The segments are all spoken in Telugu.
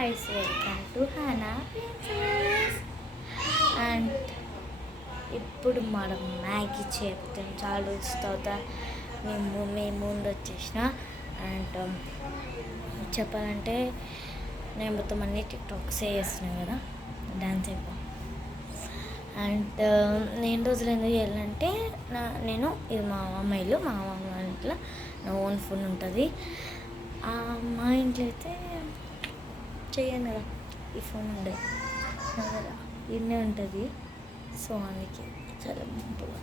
guys, welcome to Hana Princess. And ఇప్పుడు మనం మ్యాగీ చేద్దాం. చాలా రోజుల తర్వాత మేము ముందు వచ్చేసిన. అండ్ చెప్పాలంటే నేను మొత్తం అన్ని టిక్టాక్స్ చేస్తున్నాను కదా, డ్యాన్స్ అయిపో. అండ్ నేను రోజులు ఎందుకు చేయాలంటే నేను ఇది మా అమ్మ ఇంట్లో నా ఓన్ ఫోన్ ఉంటుంది. మా ఇంట్లో అయితే చేయను కదా, ఈ ఫోన్ ఉండే కదా ఇన్నే ఉంటుంది. సో అందుకే చాలా సింపుల్గా.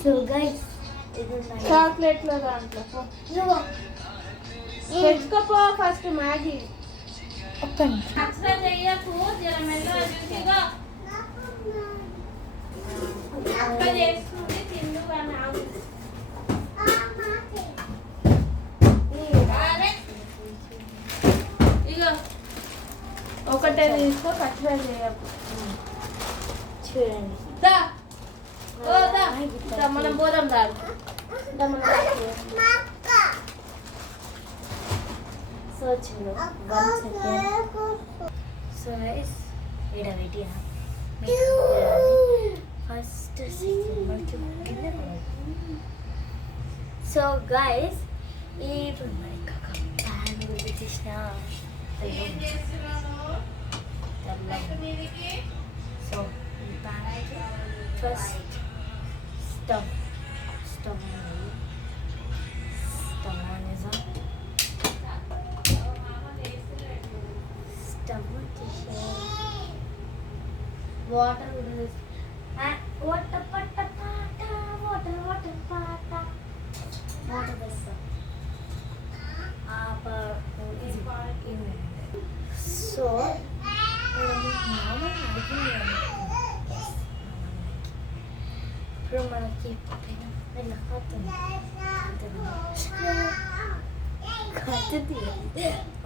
సో గైస్ ఇది చాక్లెట్లో దాంట్లో తెచ్చుకోపో ఫస్ట్ మ్యాగీ. ఒక్క ఒకటే తీసుకో, కచ్చరా చేయకు. చూడండి, మనం పోదాం దాడు. సో చూడు 1 సెకండ్. సో గైస్ ఈడ పెట్టి ఫస్ట్ సో గైస్ ఇప్పుడు మరి ప్యాన్ పెట్టేసిన. సో ఈ ప్యాన్ అయితే ఫస్ట్ స్టవ్ అనేసా స్టవ్ వచ్చేసి వాటర్ వాటర్ వేస్తాం. సో ఇప్పుడు మనకి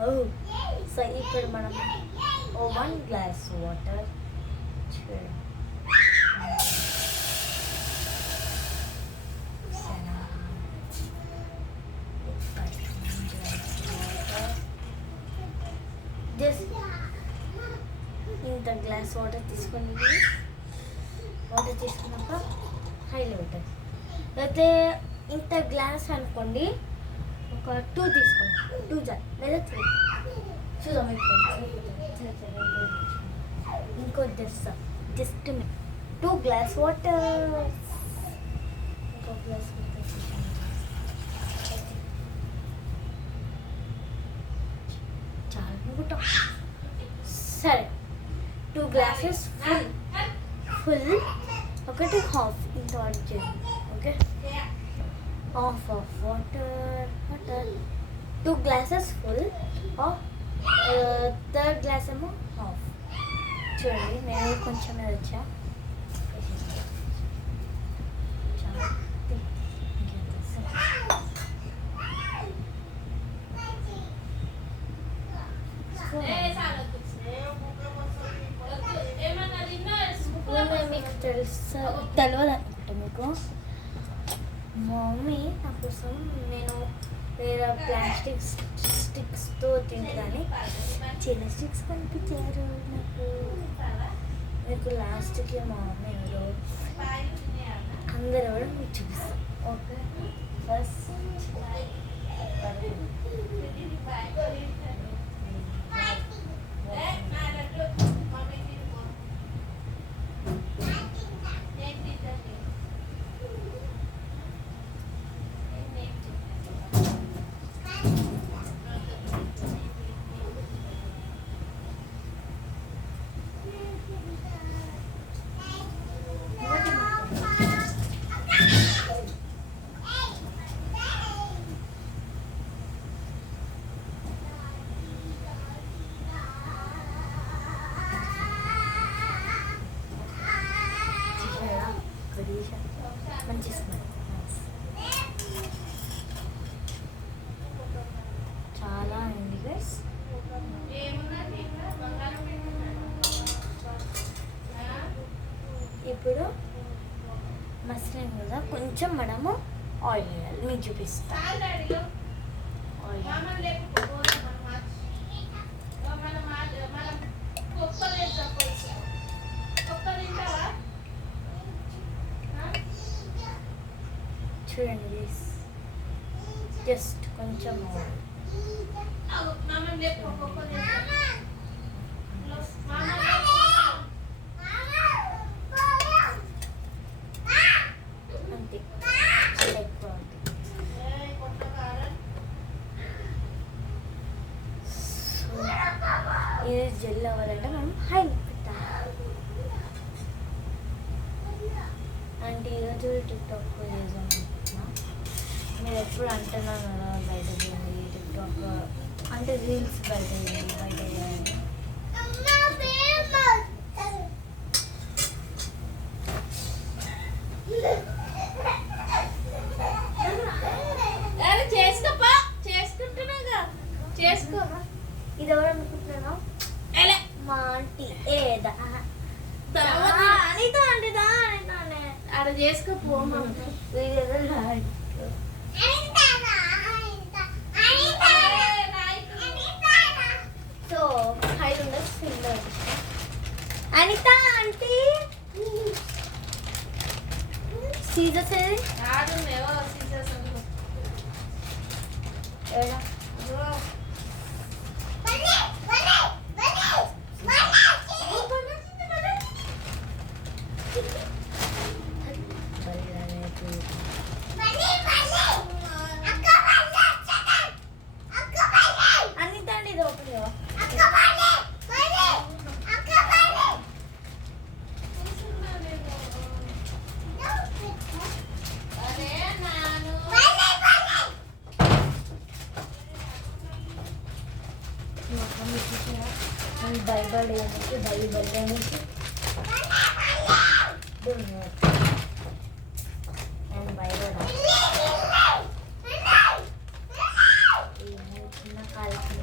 సో ఇప్పుడు మనం 1 గ్లాస్ వాటర్ చూడండి. జస్ట్ ఇంత గ్లాస్ వాటర్ తీసుకొని వాటర్ తీసుకున్నాక హైలో పెట్టండి. అయితే ఇంత గ్లాస్ అనుకోండి, ఒక 2 తీసుకోండి. 2 లేదా 3 చూద్దాం. ఇంకో జస్ట్ 2 గ్లాస్ వాటర్, ఇంకో గ్లాస్ వాటర్ చాలా అనుకుంటాం. సరే 2 గ్లాసెస్ ఫుల్ ఒకటి హాఫ్ ఇంత వాటర్ చేయండి. Okay, half of water 2 glasses full. Third class ఏమో హాఫ్. చూడండి నేను కొంచెం వచ్చా. మీకు తెలియదు అనుకుంటా మీకు. మా మమ్మీ నా కోసం నేను వేరే ప్లాస్టిక్ స్టిక్స్తో తింటాను, చిన్న స్టిక్స్ కనిపించారు నాకు. మీకు లాస్ట్కి మా మమ్మీ ఎవరో అందరూ కూడా మీకు చూపిస్తాను. ఓకే, ఫస్ట్ మంచి స్మెల్. చాలా అయింది గైస్. ఇప్పుడు మసాలా కదా కొంచెం మనము ఆయిల్ వేయాలి. మీకు చూపిస్తాను ఆయిల్. చూడండి guys. జస్ట్ కొంచెం అంతే, చాలా ఎక్కువ ఉంది. సో ఇది జెల్ అవ్వాలంటే మనం హై పెట్టాలి. అంటే ఈరోజు టిక్టాక్ చేసాం. మీరు ఎప్పుడు అంటున్నాను కదా బయట చేయండి టిక్టాక్ అంటే రీల్స్ బయట చేయండి బయట చేయండి. చేసుకోపా, చేసుకుంటున్నాగా, చేసుకో. ఇది ఎవరు అనుకుంటున్నాను? మా ఆంటీ ఏదా అనిత ఆంటీదా అనితానే అలా చేసుకోపో. వీడియో సో హై ఉండదు సింగర్ అనిత ఆంటీ సీజర్స్ ఏది ఏడా అనిత అండి ఇది ఓపెన్ చేయవా? బైబల్ అనేసి బైబల్ అనేసి అండ్ బైబల్ చిన్న కాల్చి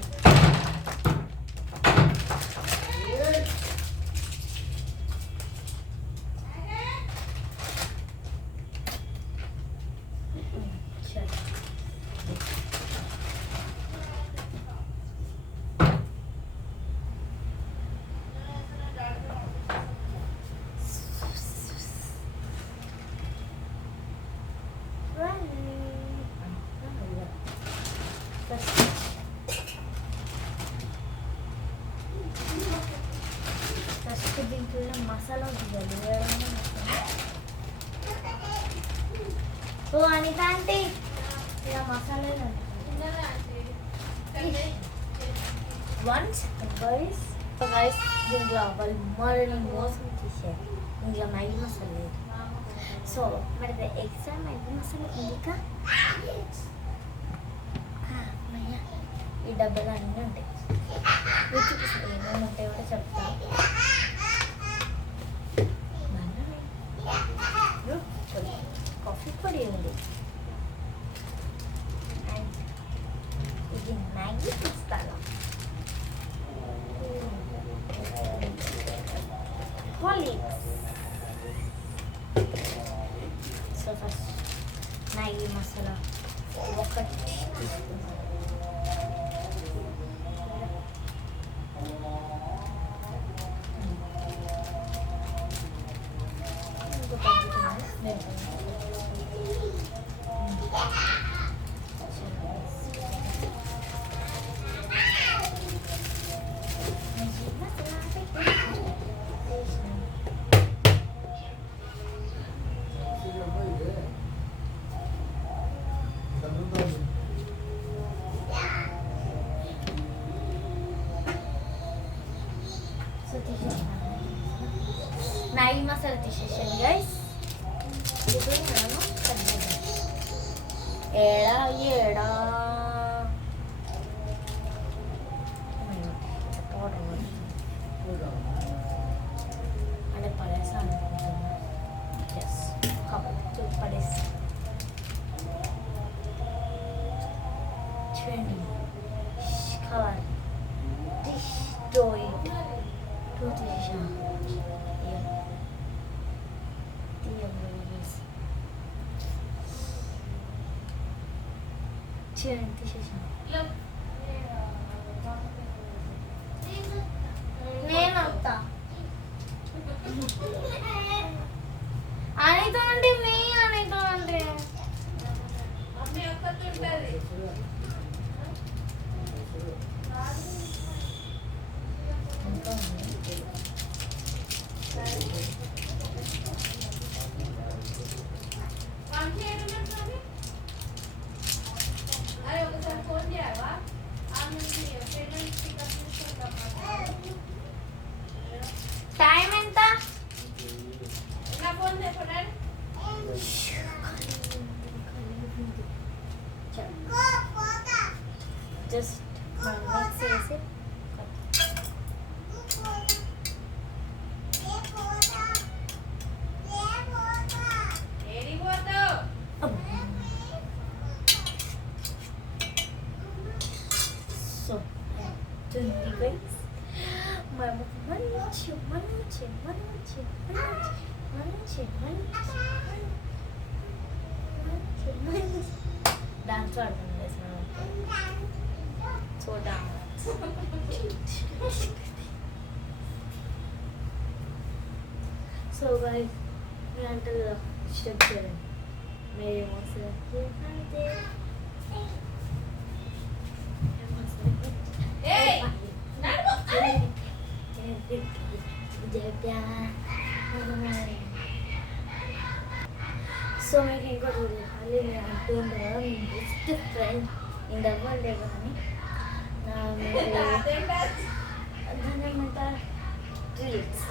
ఫస్ట్ దీంట్లో మసాలా ఉంటుంది. ఓ అనిత ఆంటీ ఇలా masala one second guys. Guys దీంట్లో వాళ్ళు మళ్ళీ మోసం చేశారు. ఇంకా మ్యాగీ మసాలా లేదు. సో మరి ఎక్స్ట్రా మ్యాగీ మసాలా ఇంకా ఈ డబ్బాలు అన్నీ ఉంటాయి. మీరు చూపిస్తాను ఏమేమి ఉంటాయి కూడా చెప్తా. కాఫీ పొడి ఉంది అండ్ ఇది Maggi masala, Horlicks. So first Maggi masala ఒకటి తీసుకున్నాను. మ్యాగీ మసాలా తీసేసాను గైస్. ఇప్పుడు మనము ఏడా ఏడా అదే పడేసా అనుకుంటున్నా. ఎస్ కాబట్టి పడేసి చూడండి కావాలి డిష్ డోయిట్ టూ తీసేసా. చూడండి తీసేసాను. నేను వస్తా అనితో అంటే మీ అనితో అంటే వేసి సో తుంది గైస్ మనం మంచి మంచి మంచి మంచి మంచి మంచి మంచి డాన్స్ ఆడుతుంది గైస్ మనం సో డాన్స్ సో గైస్ నేను అంటే స్టెప్ చేయండి మేమేమో సో మీకు ఇంకోటి చూడాలి నేను అంటూ ఉంటాను కదా మీ best friend in the world ఎవరు అని నా ఏమంటారు రీల్స్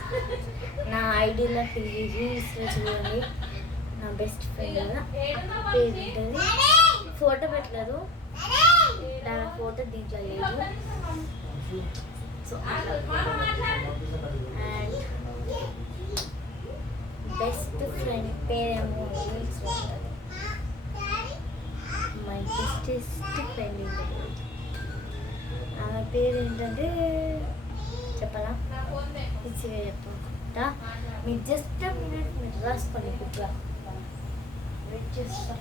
నా ఐడిలో రీల్స్లో చూడండి నా బెస్ట్ ఫ్రెండ్ కదా పేరు ఉంటుంది ఫోటో పెట్టలేదు నా ఫోటో దీంట్లో లేదు సో అండ్ బెస్ట్ ఫ్రెండ్ పేరేమో రీల్స్ ఉంటుంది మై బెస్టెస్ట్ ఫ్రెండ్ ఉంటుంది ఆమె పేరు ఏంటంటే చెప్పాలా ఇచ్చిగా చెప్పకుండా మీరు జస్ట్ మినిట్ మీరు రాసుకోండి బుక్గా వెయిట్ చేస్తా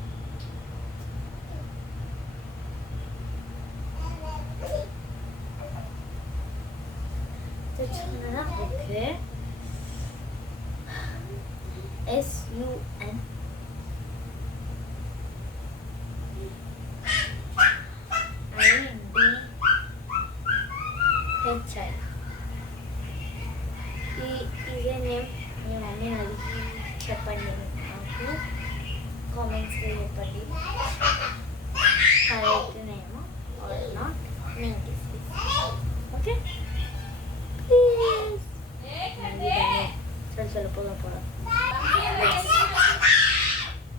తెచ్చుకున్నారా ఓకే SUN INDHI ఇదే నేమ్ మీ మమ్మీ అడిగి చెప్పండి నాకు కామెంట్స్లో చెప్పండి కరెక్ట్ నేమ్ ఆర్ నాట్ నేను ఓకే ప్లీజ్ చల్ పోదాం పోదాం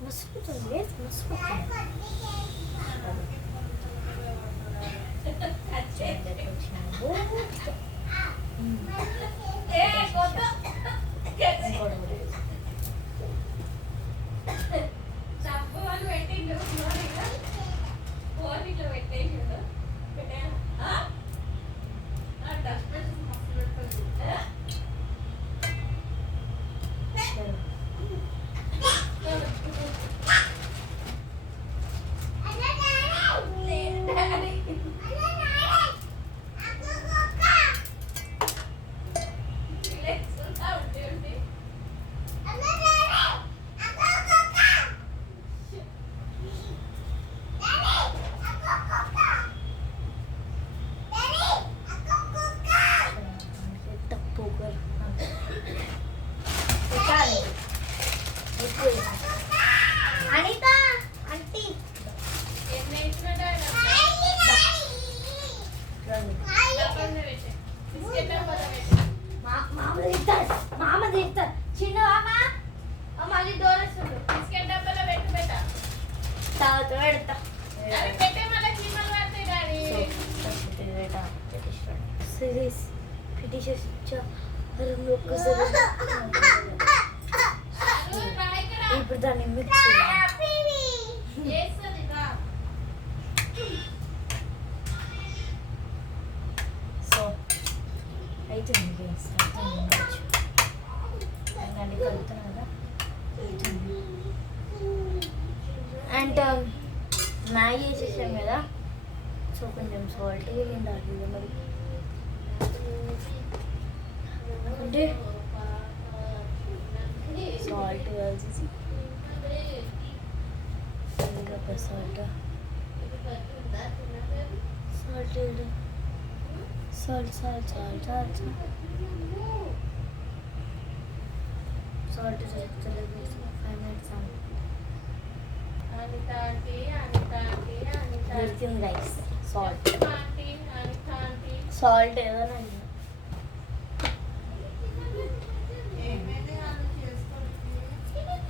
మసుకుతుంది మసుకుతుంది అనిత ఆంటీ మామ తిడతాడు చిన్న మళ్ళీ డోర్ వస్తుంది బిస్కెట్ డబ్బాలో పెట్టు పెట్ట తాగుతూ పెడతా అవి పెట్టే మళ్ళీ చీమలు పడతాయి డాడీ సిరీస్ ఫిటిషెస్ రూమ్లో ఒక్కసారి ఇప్పుడు దాన్ని మిక్స్ చేస్తుంది రా సో అవుతుంది గైస్ అవుతుంది కలుపుతున్నాను కదా అవుతుంది అండ్ మ్యాగీ వేసేసాం కదా సో కొంచెం సాల్ట్ ఉండాలి మరి అంటే సాల్ట్ వేసేసి ఇంకా salt salt salt salt salt salt salt 5 minutes దొరికింది రైస్ సాల్ట్ సాల్ట్ ఏదైనా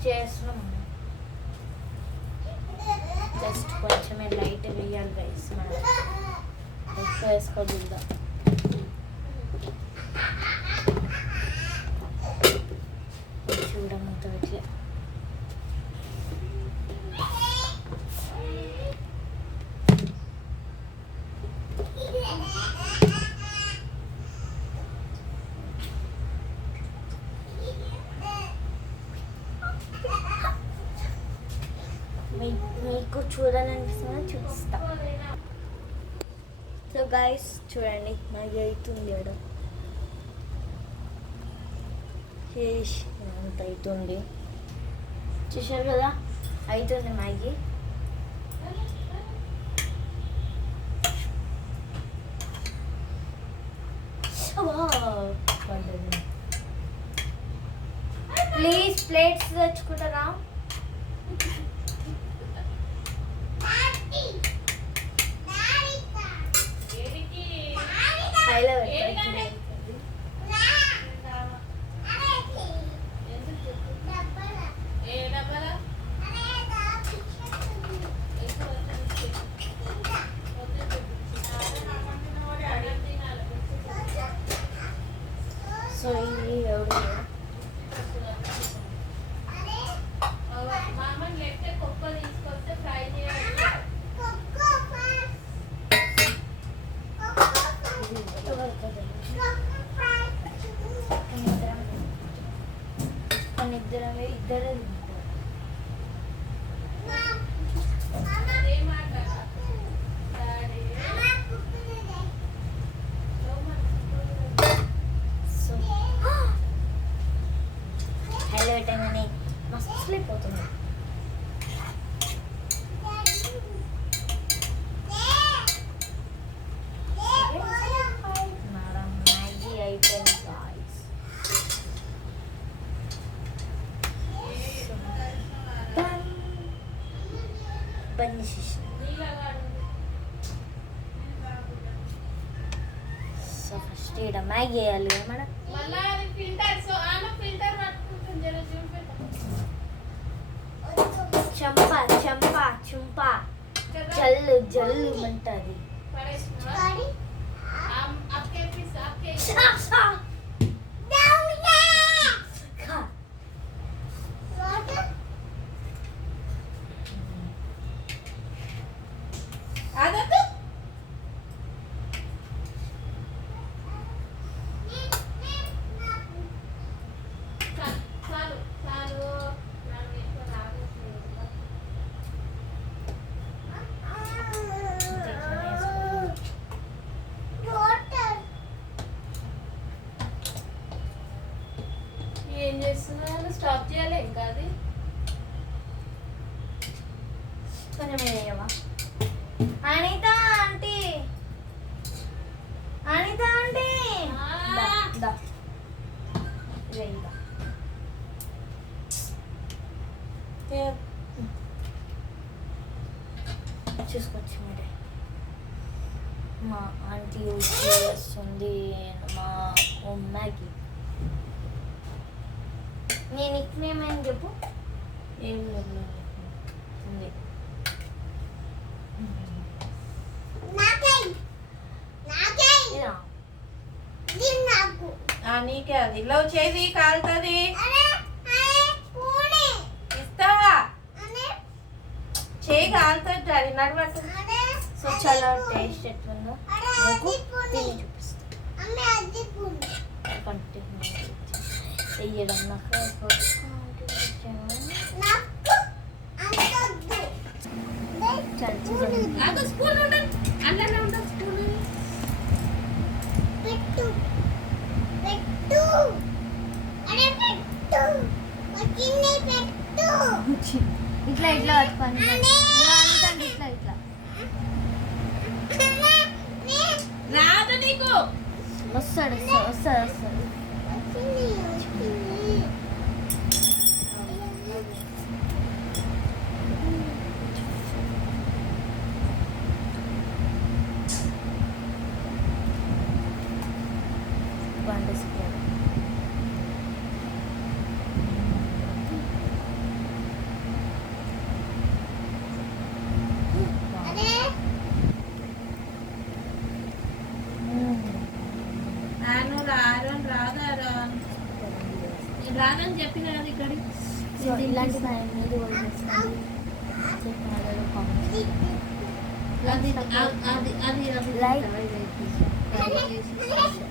చేస్తున్నాం జస్ట్ కొంచెమే లైట్ వేయాలి రైస్ మనం ఎక్కువ వేసుకోకూడదు చూడమంతా ఇట్లా మీకు చూడాలనిపిస్తుందని చూపిస్తా. సో గైస్ చూడండి మ్యాగీ అవుతుంది ఇక్కడ అంత అవుతుంది చూసారు కదా అవుతుంది మ్యాగీ. Please plates తెచ్చుకుంటారా? హైలో సో ఇది ఎవరు ఇద్దరే తింటారు. సో హైలో పెట్టగానే మస్తు స్లిప్ అవుతుంది. మ్యాగీ అయిపోయింది గాయ్స్. బంద్ చేసేసి సో ఫస్ట్ ఇక్కడ మ్యాగీ వేయాలి మేడం. చంపా చంపా చుంపా జల్లు జల్లు అంటది. ఏం చేస్తున్నారు? స్టాప్ చేయాలి ఇంకా అది కొంచెం వేయవా అనిత ఆంటీ? అనిత ఆంటీ చూసుకోవచ్చు మీరే. మా ఆంటీ వస్తుంది మా మ్యాగీ. నీ నిక్ నేమ్ ఏం చెప్పు? ఏం లేదు ఉంది. నీకే అది ఇలా చేది కాలుతుంది. ఇస్తావా? చేయి కాలుతుంది డాడీ నడవట్టు. సో చాలా టేస్ట్ ఎట్లుందో మీకు తిని చూపిస్తాను. వేయడం నాకు స్పూన్ ఉండదు, అందులోనే ఉండదు స్పూన్. ఇట్లా ఇట్లా పట్టుకోండి. ఇట్లా ఇట్లా రాదు నీకు. వస్తాడు వస్తాడు వస్తాడు. రాదని చెప్పిన కదా ఇక్కడ సో ఇలాంటి మీరు కూడా చేస్తారు చెప్పిన కామెంట్ అది అది అది అది Like. ట్రై చేసి